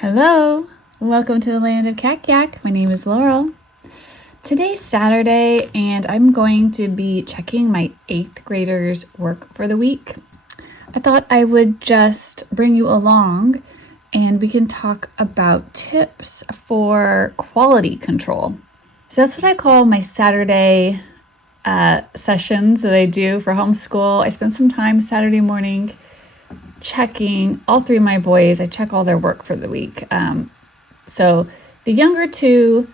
Hello, welcome to the land of Yak Yak. My name is Laurel. Today's Saturday, and I'm going to be checking my 8th graders' work for the week. I thought I would just bring you along and we can talk about tips for quality control. So that's what I call my Saturday sessions that I do for homeschool. I spend some time Saturday morning checking all 3 of my boys. I check all their work for the week. So the younger 2,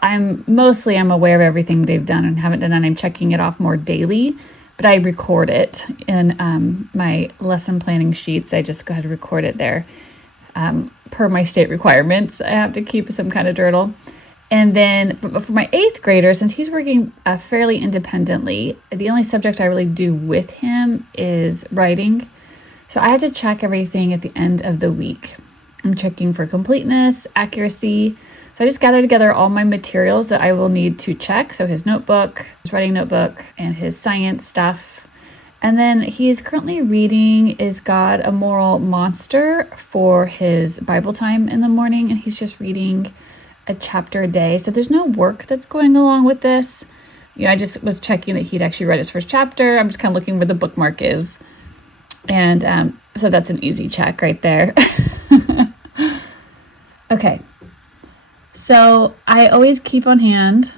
I'm aware of everything they've done and haven't done, and I'm checking it off more daily, but I record it in my lesson planning sheets. I just go ahead and record it there. Per my state requirements, I have to keep some kind of journal. And then for my 8th grader, since he's working fairly independently, the only subject I really do with him is writing. So I had to check everything at the end of the week. I'm checking for completeness, accuracy. So I just gathered together all my materials that I will need to check. So his notebook, his writing notebook, and his science stuff. And then he is currently reading Is God a Moral Monster for his Bible time in the morning. And he's just reading a chapter a day. So there's no work that's going along with this. I just was checking that he'd actually read his first chapter. I'm just kind of looking where the bookmark is. And so that's an easy check right there. Okay. So I always keep on hand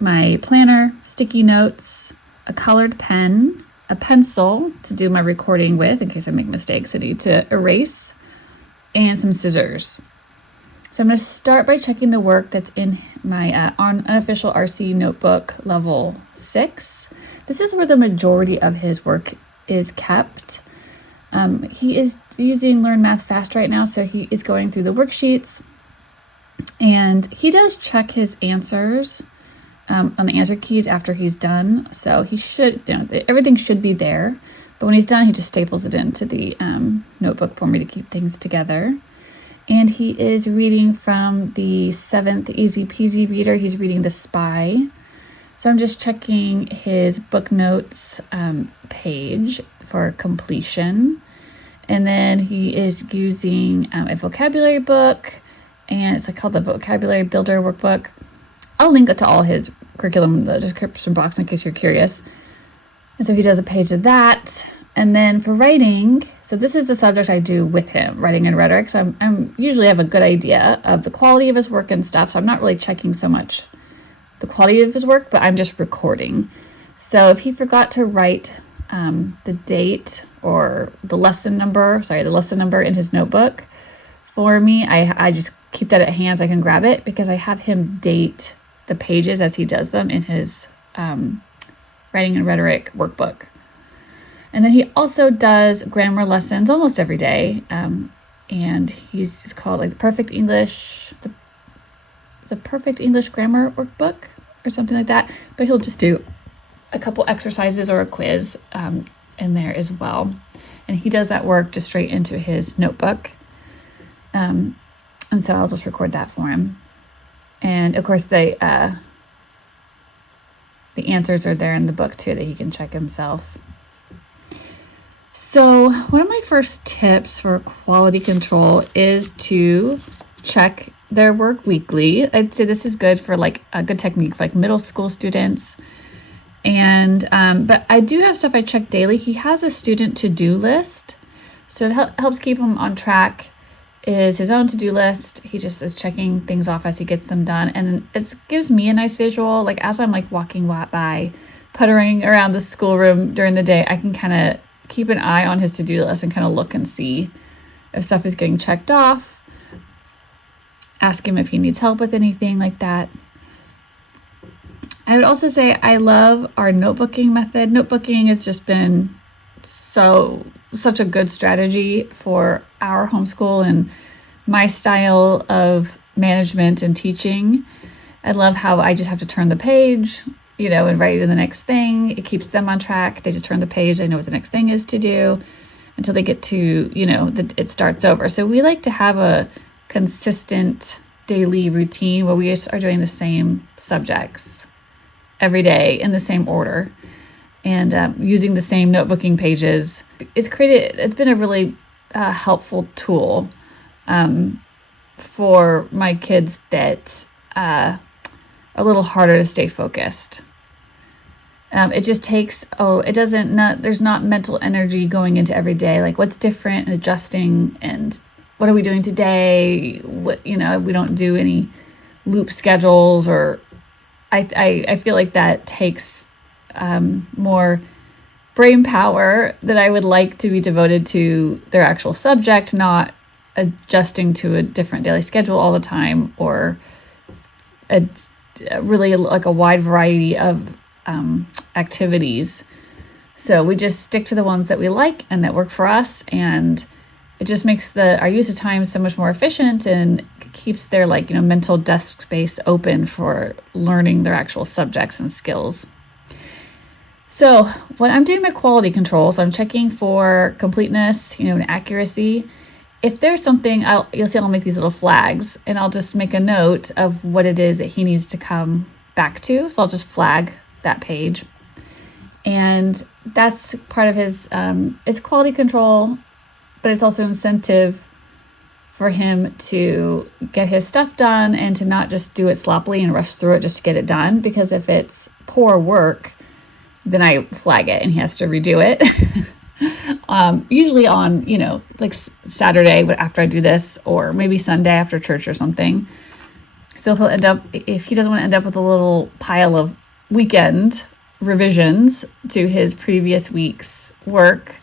my planner, sticky notes, a colored pen, a pencil to do my recording with in case I make mistakes I need to erase, and some scissors. So I'm going to start by checking the work that's in my unofficial RC notebook level 6. This is where the majority of his work is kept. He is using Learn Math Fast right now, so he is going through the worksheets, and he does check his answers on the answer keys after he's done. So he should, everything should be there, but when he's done, he just staples it into the notebook for me to keep things together. And he is reading from the 7th Easy Peasy reader. He's reading The Spy. So I'm just checking his book notes page for completion. And then he is using a vocabulary book, and it's called the Vocabulary Builder Workbook. I'll link it to all his curriculum in the description box in case you're curious. And so he does a page of that. And then for writing, so this is the subject I do with him, writing and rhetoric. So I'm usually have a good idea of the quality of his work and stuff. So I'm not really checking so much the quality of his work, but I'm just recording. So if he forgot to write the date or the lesson number in his notebook for me, I just keep that at hand so I can grab it, because I have him date the pages as he does them in his writing and rhetoric workbook. And then he also does grammar lessons almost every day, and he's called the Perfect English Grammar Workbook or something like that. But he'll just do a couple exercises or a quiz in there as well. And he does that work just straight into his notebook. And so I'll just record that for him. And of course the answers are there in the book too that he can check himself. So one of my first tips for quality control is to check their work weekly. I'd say this is good for a good technique for middle school students. And but I do have stuff I check daily. He has a student to-do list, so it helps keep him on track. Is his own to-do list. He just is checking things off as he gets them done, and it gives me a nice visual. As I'm walking by, puttering around the schoolroom during the day, I can kind of keep an eye on his to-do list and kind of look and see if stuff is getting checked off. Ask him if he needs help with anything like that. I would also say I love our notebooking method. Notebooking has just been such a good strategy for our homeschool and my style of management and teaching. I love how I just have to turn the page, and write in the next thing. It keeps them on track. They just turn the page. They know what the next thing is to do until they get to, it starts over. So we like to have a consistent daily routine where we just are doing the same subjects every day in the same order. And using the same notebooking pages. It's been a really helpful tool for my kids that a little harder to stay focused. It just takes, there's not mental energy going into every day. Like what's different and adjusting and what are we doing today? We don't do any loop schedules or I feel like that takes more brain power that I would like to be devoted to their actual subject, not adjusting to a different daily schedule all the time or really like a wide variety of activities. So we just stick to the ones that we like and that work for us, and it just makes our use of time so much more efficient and keeps their mental desk space open for learning their actual subjects and skills. So when I'm doing my quality control, so I'm checking for completeness, and accuracy. If there's something, you'll see I'll make these little flags, and I'll just make a note of what it is that he needs to come back to. So I'll just flag that page. And that's part of his, it's quality control, but it's also incentive for him to get his stuff done and to not just do it sloppily and rush through it just to get it done. Because if it's poor work, then I flag it and he has to redo it. Usually on, like Saturday after I do this, or maybe Sunday after church or something. So he'll end up, if he doesn't want to end up with a little pile of weekend revisions to his previous week's work,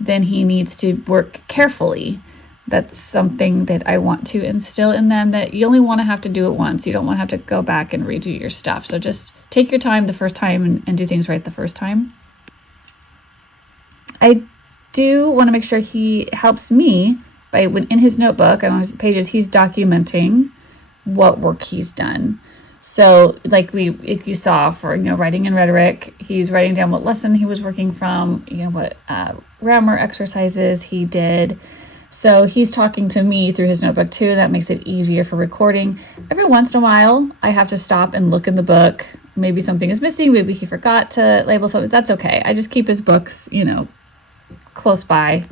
then he needs to work carefully. That's something that I want to instill in them, that you only want to have to do it once. You don't want to have to go back and redo your stuff. So just take your time the first time and do things right the first time. I do want to make sure he helps me when in his notebook and on his pages, he's documenting what work he's done. So like if you saw for, writing and rhetoric, he's writing down what lesson he was working from, what grammar exercises he did. So he's talking to me through his notebook too. That makes it easier for recording. Every once in a while, I have to stop and look in the book. Maybe something is missing. Maybe he forgot to label something. That's okay. I just keep his books, close by.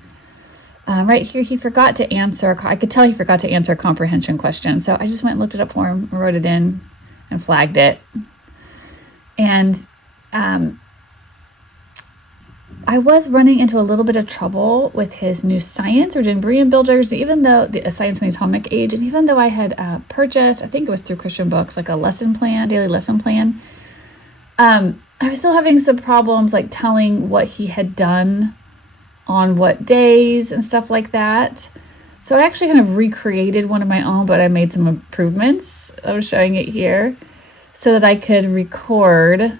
Right here, he forgot to answer. I could tell he forgot to answer a comprehension question. So I just went and looked it up for him, wrote it in, and flagged it. And I was running into a little bit of trouble with his new science. We're doing Berean Builders, even though the science in his home ec age, and even though I had purchased, I think it was through Christian Books, like a lesson plan, daily lesson plan, I was still having some problems like telling what he had done on what days and stuff like that. So I actually kind of recreated one of my own, but I made some improvements. I was showing it here so that I could record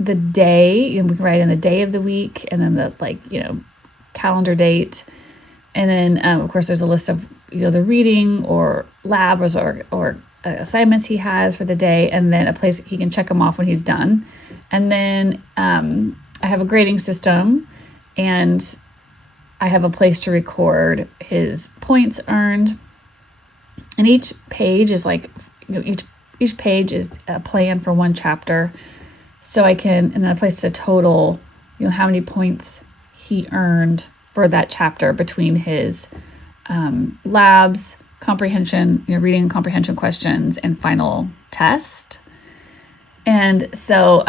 the day, we can write in the day of the week and then the calendar date. And then of course there's a list of, the reading or labs or assignments he has for the day, and then a place he can check them off when he's done. And then I have a grading system, and I have a place to record his points earned. And each page is each page is a plan for one chapter. So I can, and then a place to total, how many points he earned for that chapter between his labs, comprehension, reading and comprehension questions, and final test. And so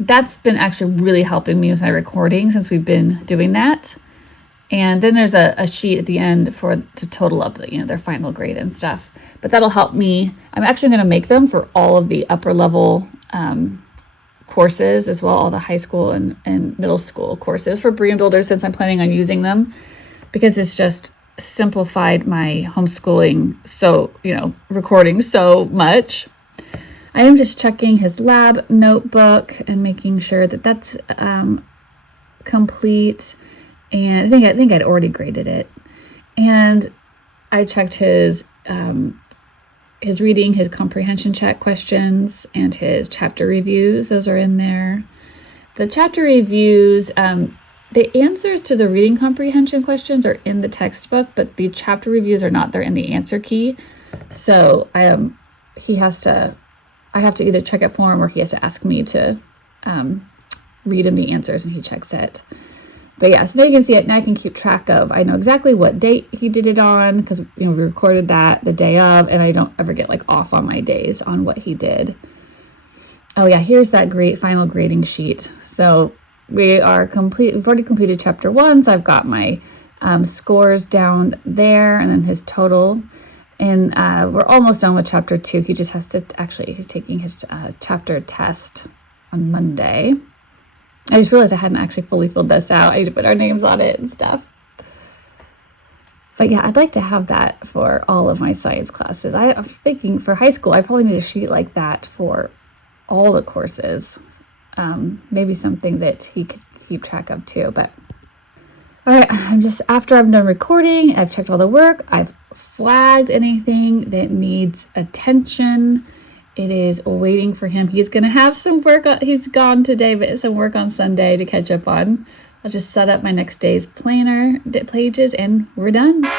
that's been actually really helping me with my recording since we've been doing that. And then there's a sheet at the end to total up their final grade and stuff. But that'll help me. I'm actually going to make them for all of the upper level courses as well, all the high school and middle school courses for Berean Builders, since I'm planning on using them, because it's just simplified my homeschooling, so recording so much. I am just checking his lab notebook and making sure that that's complete, and I think I'd already graded it. And I checked his reading, his comprehension check questions, and his chapter reviews. Those are in there. The chapter reviews, the answers to the reading comprehension questions are in the textbook, but the chapter reviews are not. They're in the answer key. So I have to either check it for him, or he has to ask me to read him the answers, and he checks it. But yeah, so now you can see it. Now I can keep track of, I know exactly what date he did it on, because we recorded that the day of, and I don't ever get like off on my days on what he did. Oh yeah, here's that great final grading sheet. So we've already completed chapter 1, so I've got my scores down there, and then his total. And we're almost done with chapter 2. He just has to, he's taking his chapter test on Monday. I just realized I hadn't actually fully filled this out. I need to put our names on it and stuff. But yeah, I'd like to have that for all of my science classes. I was thinking for high school, I probably need a sheet like that for all the courses. Maybe something that he could keep track of too. But all right, after I'm done recording, I've checked all the work. I've flagged anything that needs attention. It is waiting for him. He's going to have some work. He's gone today, but some work on Sunday to catch up on. I'll just set up my next day's planner pages and we're done.